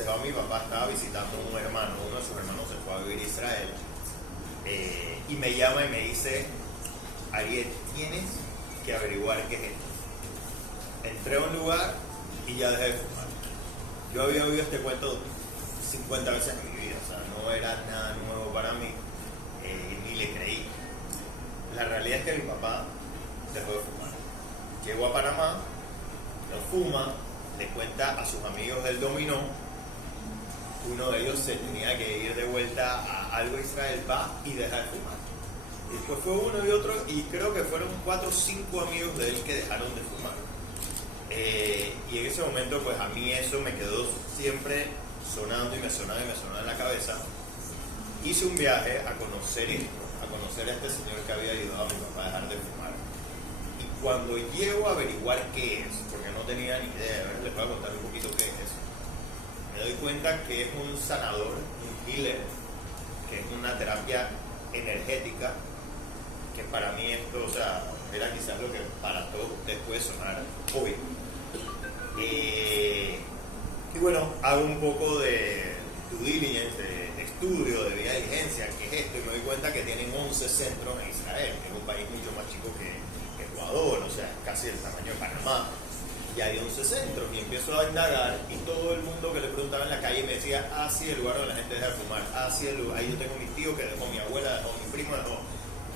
se va mi papá, estaba visitando a un hermano, uno de sus hermanos se fue a vivir a Israel, y me llama y me dice, Ariel, tienes que averiguar qué es esto. Entré a un lugar y ya dejé de fumar. Yo había oído este cuento 50 veces en mi vida, o sea, no era nada nuevo para mí, ni le creí. La realidad es que mi papá dejó de fumar. Llegó a Panamá, no fuma, le cuenta a sus amigos del dominó. Uno de ellos se tenía que ir de vuelta a algo de Israel, va y deja de fumar. Y después fue uno y otro, y creo que fueron 4 o 5 amigos de él que dejaron de fumar. Y en ese momento, pues a mí eso me quedó siempre sonando y me sonaba en la cabeza. Hice un viaje a conocer esto, a conocer a este señor que había ayudado a mi papá a dejar de fumar. Y cuando llego a averiguar qué es, porque no tenía ni idea, les voy a contar un poquito qué es, me doy cuenta que es un sanador, un healer, que es una terapia energética, que para mí esto, o sea, era quizás lo que para todos ustedes puede sonar obvio. Y bueno, hago un poco de due diligence, de estudio, de vía diligencia, que es esto, y me doy cuenta que tienen 11 centros en Israel, que es un país mucho más chico que Ecuador, o sea, casi del tamaño de Panamá, y hay 11 centros, y empiezo a indagar, y todo el mundo que le preguntaba en la calle me decía, sí, el lugar donde la gente deja de fumar, sí, el lugar, ahí yo tengo mi tío que dejó, mi abuela dejó, mi primo dejó,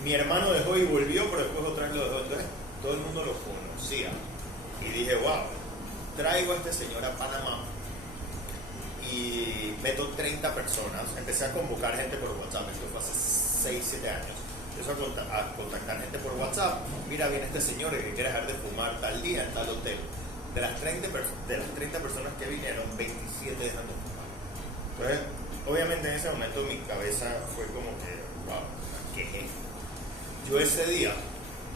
mi hermano dejó y volvió, pero después otra vez lo dejó, entonces todo el mundo lo conocía, y dije, wow, traigo a este señor a Panamá, y meto 30 personas, empecé a convocar gente por WhatsApp, esto fue hace 6-7 años, empiezo a contactar gente por WhatsApp, mira, viene este señor que quiere dejar de fumar tal día en tal hotel. De las 30 personas que vinieron, 27 dejan de fumar. Entonces, obviamente en ese momento mi cabeza fue como que, wow, ¿qué es esto? Yo ese día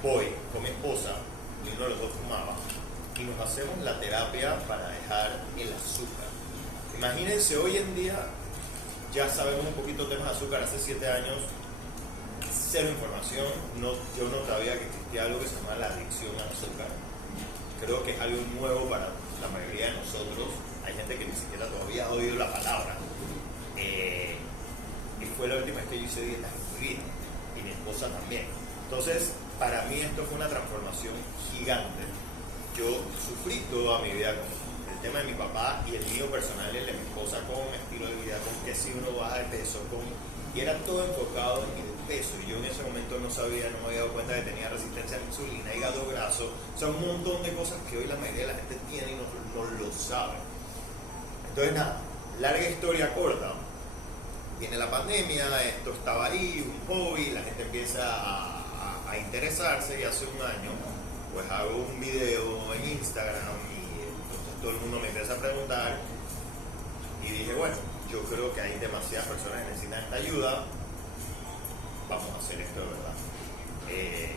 voy con mi esposa, y uno de los dos fumaba, y nos hacemos la terapia para dejar el azúcar. Imagínense, hoy en día ya sabemos un poquito de temas de azúcar, hace 7 años, cero información, yo no sabía que existía algo que se llama la adicción al azúcar. Creo que es algo nuevo para la mayoría de nosotros, hay gente que ni siquiera todavía ha oído la palabra. Y fue la última vez que yo hice dieta en mi vida, y mi esposa también. Entonces, para mí esto fue una transformación gigante. Yo sufrí toda mi vida con el tema de mi papá y el mío personal, el de mi esposa, con estilo de vida, con que si uno baja de peso, y era todo enfocado en el peso, y yo en ese momento no sabía, no me había dado cuenta que tenía resistencia a la insulina, hígado graso, o sea, un montón de cosas que hoy la mayoría de la gente tiene y no lo sabe. Entonces nada, larga historia corta, viene la pandemia, esto estaba ahí, un hobby, la gente empieza a interesarse, y hace un año pues hago un video en Instagram, y entonces todo el mundo me empieza a preguntar, y dije, bueno, yo creo que hay demasiadas personas que necesitan esta ayuda, vamos a hacer esto de verdad.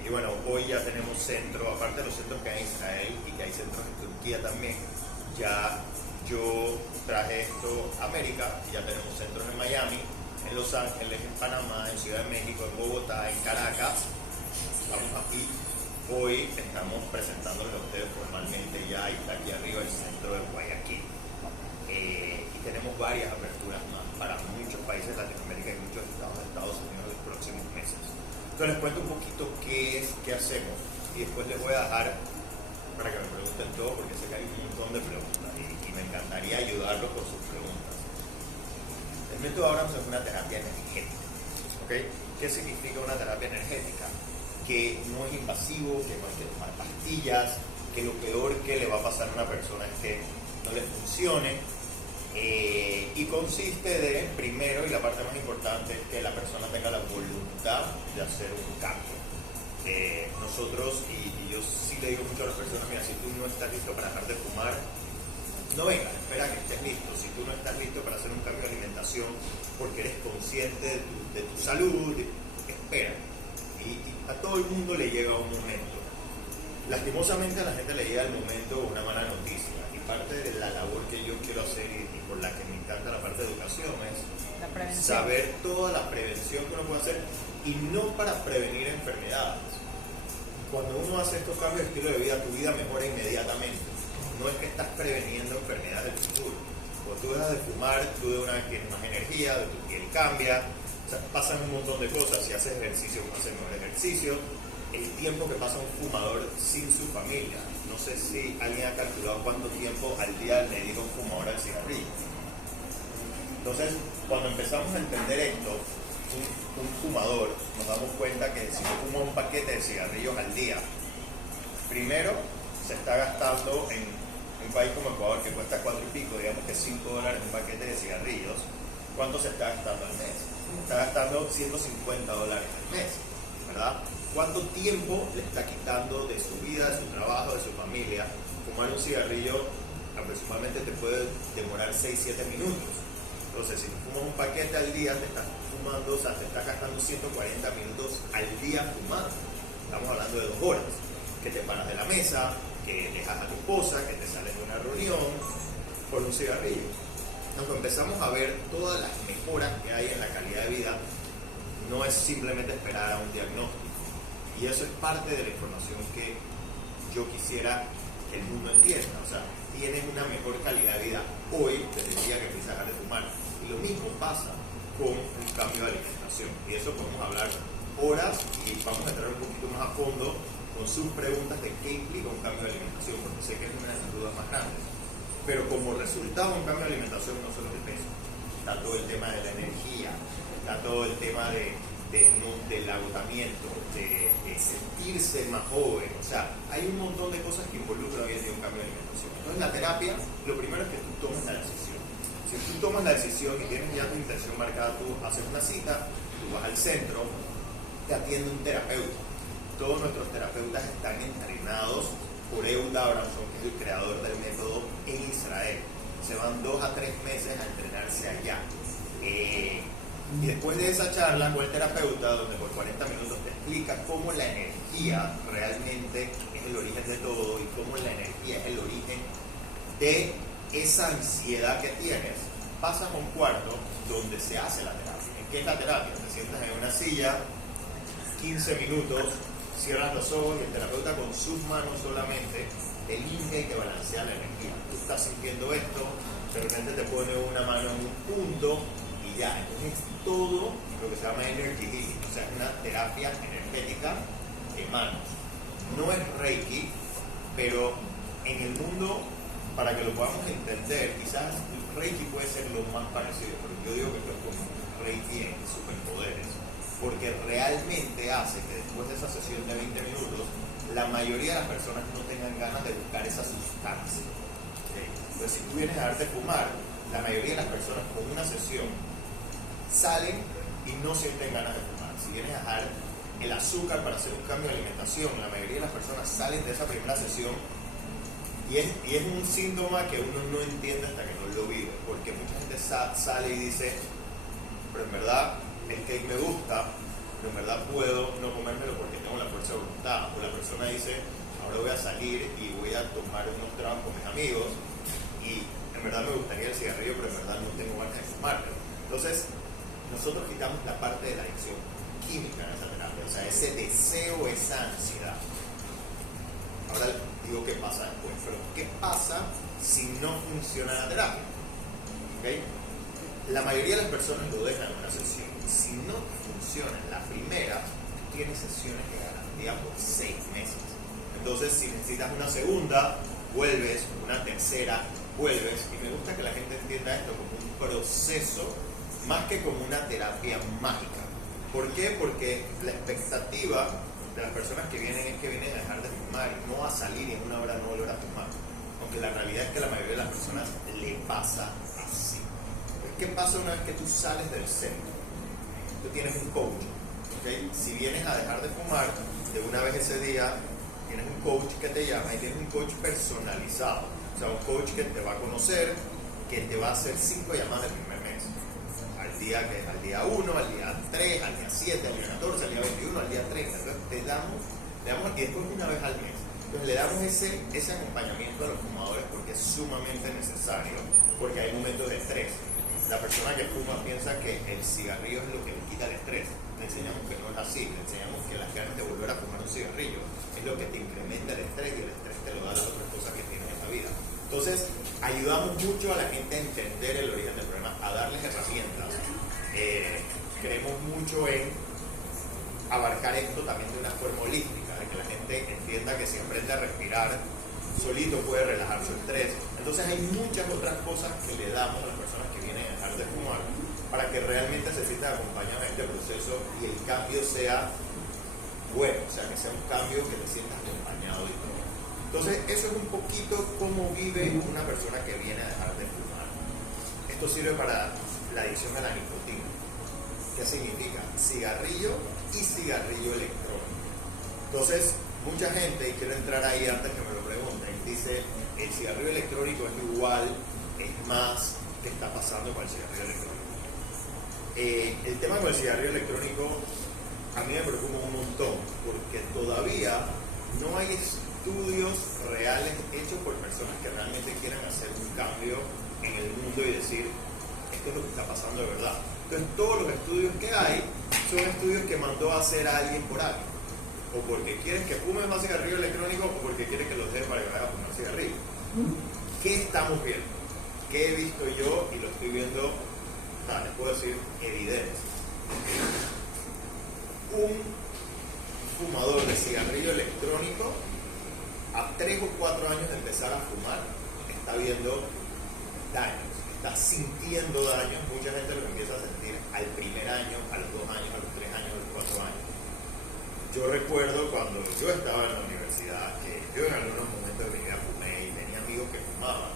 Y bueno, hoy ya tenemos centros, aparte de los centros que hay en Israel y que hay centros en Turquía también, ya yo traje esto a América, y ya tenemos centros en Miami, en Los Ángeles, en Panamá, en Ciudad de México, en Bogotá, en Caracas. Vamos aquí, hoy estamos presentándoles a ustedes formalmente, ya está aquí arriba el centro de Guayaquil. Y tenemos varias aperturas más para muchos países de Latinoamérica y muchos estados de Estados Unidos en los próximos meses. Entonces les cuento un poquito qué es, qué hacemos, y después les voy a dejar para que me pregunten todo, porque sé que hay un montón de preguntas y me encantaría ayudarlos con sus preguntas. El método Abrams es una terapia energética, ¿okay? ¿Qué significa una terapia energética? Que no es invasivo, que no hay que tomar pastillas, que lo peor que le va a pasar a una persona es que no le funcione. Y consiste de, primero, y la parte más importante, que la persona tenga la voluntad de hacer un cambio. Nosotros, y yo sí le digo mucho a las personas, mira, si tú no estás listo para dejar de fumar, no vengas, espera que estés listo. Si tú no estás listo para hacer un cambio de alimentación porque eres consciente de tu salud, espera. Y a todo el mundo le llega un momento. Lastimosamente a la gente le llega el momento una mala noticia. Parte de la labor que yo quiero hacer y por la que me encanta la parte de educación es saber toda la prevención que uno puede hacer, y no para prevenir enfermedades. Cuando uno hace estos cambios de estilo de vida, tu vida mejora inmediatamente. No es que estás preveniendo enfermedades del futuro. Cuando tú dejas de fumar, tú de una vez tienes más energía, tu piel cambia, o sea, pasan un montón de cosas. Si haces ejercicio, haces mejor ejercicio. El tiempo que pasa un fumador sin su familia. No sé si alguien ha calculado cuánto tiempo al día le dedica un fumador al cigarrillo. Entonces, cuando empezamos a entender esto, un fumador, nos damos cuenta que si fuma un paquete de cigarrillos al día, primero se está gastando en un país como Ecuador, que cuesta 4 y pico, digamos que $5 un paquete de cigarrillos, ¿cuánto se está gastando al mes? Está gastando $150 al mes, ¿verdad? ¿Cuánto tiempo le está quitando de su vida, de su trabajo, de su familia? Fumar un cigarrillo aproximadamente te puede demorar 6-7 minutos. Entonces, si fumas un paquete al día, te estás fumando, o sea, te estás gastando 140 minutos al día fumando. Estamos hablando de 2 horas. Que te paras de la mesa, que dejas a tu esposa, que te sales de una reunión por un cigarrillo. Cuando empezamos a ver todas las mejoras que hay en la calidad de vida, no es simplemente esperar a un diagnóstico. Y eso es parte de la información que yo quisiera que el mundo entienda. O sea, tienes una mejor calidad de vida hoy desde el día que empiezas a dejar de fumar. Y lo mismo pasa con un cambio de alimentación. Y eso podemos hablar horas y vamos a entrar un poquito más a fondo con sus preguntas de qué implica un cambio de alimentación, porque sé que es una de las dudas más grandes. Pero como resultado de un cambio de alimentación no solo es el peso, está todo el tema de la energía, está todo el tema del agotamiento, de sentirse más joven. O sea, hay un montón de cosas que involucran hoy en día un cambio de alimentación. Entonces la terapia, lo primero es que tú tomes la decisión. Si tú tomas la decisión y tienes ya tu intención marcada, tú haces una cita, tú vas al centro, te atiende un terapeuta. Todos nuestros terapeutas están entrenados por Ehud Abrahamson, que es el creador del método en Israel. Se van 2 a 3 meses a entrenarse allá. Y después de esa charla con el terapeuta, donde por 40 minutos te explica cómo la energía realmente es el origen de todo y cómo la energía es el origen de esa ansiedad que tienes, pasas a un cuarto donde se hace la terapia. ¿En qué es la terapia? Te sientas en una silla, 15 minutos, cierras los ojos y el terapeuta con sus manos solamente te limpia y te balancea la energía. Tú estás sintiendo esto, de repente te pone una mano en un punto y ya. Entonces es todo lo que se llama energy healing, o sea, es una terapia energética de manos. No es Reiki, pero en el mundo, para que lo podamos entender, quizás Reiki puede ser lo más parecido, pero yo digo que esto es como Reiki en superpoderes, porque realmente hace que después de esa sesión de 20 minutos, la mayoría de las personas no tengan ganas de buscar esa sustancia. ¿Okay? Entonces, si tú vienes a darte fumar, la mayoría de las personas con una sesión salen y no sienten ganas de fumar. Si vienes a dejar el azúcar para hacer un cambio de alimentación, la mayoría de las personas salen de esa primera sesión y es un síntoma que uno no entiende hasta que no lo vive, porque mucha gente sale y dice, pero en verdad el cake me gusta, pero en verdad puedo no comérmelo porque tengo la fuerza de voluntad. O la persona dice, ahora voy a salir y voy a tomar unos tragos con mis amigos y en verdad me gustaría el cigarrillo, pero en verdad no tengo ganas de fumármelo. Entonces, nosotros quitamos la parte de la adicción química en esa terapia, o sea, ese deseo, esa ansiedad. Ahora digo qué pasa después, pero ¿qué pasa si no funciona la terapia? ¿Okay? La mayoría de las personas lo dejan en una sesión. Si no funciona en la primera, tienes sesiones de garantía por 6 meses. Entonces, si necesitas una segunda, vuelves, una tercera, vuelves. Y me gusta que la gente entienda esto como un proceso más que como una terapia mágica. ¿Por qué? Porque la expectativa de las personas que vienen es que vienen a dejar de fumar y no a salir y en una hora no volver a fumar. Aunque la realidad es que la mayoría de las personas le pasa así. ¿Qué pasa una vez que tú sales del centro? Tú tienes un coach, ¿okay? Si vienes a dejar de fumar, de una vez ese día, tienes un coach que te llama y tienes un coach personalizado. O sea, un coach que te va a conocer, que te va a hacer 5 llamadas el primer mes. Al día 1, al día 3, al día 7, al día 14, al día 21, al día 30. Entonces te damos, y después una vez al mes. Entonces le damos ese acompañamiento a los fumadores porque es sumamente necesario, porque hay momentos de estrés. La persona que fuma piensa que el cigarrillo es lo que le quita el estrés. Le enseñamos que no es así, le enseñamos que las ganas de volver a fumar un cigarrillo es lo que te incrementa el estrés y el estrés te lo da las otras cosas que tienes en la vida. Entonces, ayudamos mucho a la gente a entender el origen del problema, a darles herramientas. Creemos mucho en abarcar esto también de una forma holística, de que la gente entienda que si aprende a respirar solito puede relajar su estrés. Entonces hay muchas otras cosas que le damos a las personas que vienen a dejar de fumar para que realmente se sientan acompañados en este proceso y el cambio sea bueno, o sea, que sea un cambio que te sientas acompañado y todo. Entonces eso es un poquito cómo vive una persona que viene a dejar de fumar. Esto sirve para la adicción a la nicotina. ¿Qué significa? Cigarrillo y cigarrillo electrónico. Entonces, mucha gente, y quiero entrar ahí antes que me lo pregunten, dice, el cigarrillo electrónico es igual, es más, ¿qué está pasando con el cigarrillo electrónico? El tema con el cigarrillo electrónico a mí me preocupa un montón, porque todavía no hay estudios reales hechos por personas que realmente quieran hacer un cambio en el mundo y decir, esto es lo que está pasando de verdad. Entonces todos los estudios que hay son estudios que mandó a hacer a alguien por alguien, o porque quieren que fumen más cigarrillo electrónico o porque quieren que los dejen para que vayan a fumar cigarrillo. ¿Qué estamos viendo? ¿Qué he visto yo y lo estoy viendo? Les puedo decir evidencia. Un fumador de cigarrillo electrónico a 3 o 4 años de empezar a fumar está viendo daños, está sintiendo daños. Mucha gente lo empieza a sentir al primer año, a los 2 años, a los 3 años, a los 4 años. Yo recuerdo cuando yo estaba en la universidad que yo en algunos momentos de mi vida fumé y tenía amigos que fumaban.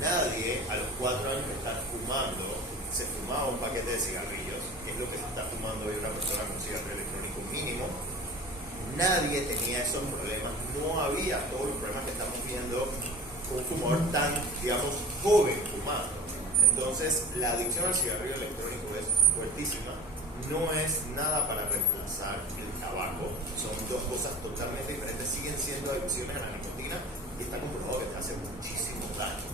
Nadie a los 4 años de estar fumando se fumaba un paquete de cigarrillos, que es lo que se está fumando hoy una persona con un cigarrillo electrónico mínimo. Nadie tenía esos problemas, no había todos los problemas que estamos viendo con un fumador tan, digamos, joven fumando. Entonces, la adicción al cigarrillo electrónico es fuertísima, no es nada para reemplazar el tabaco, son dos cosas totalmente diferentes, siguen siendo adicciones a la nicotina y está comprobado que te hace muchísimo daño.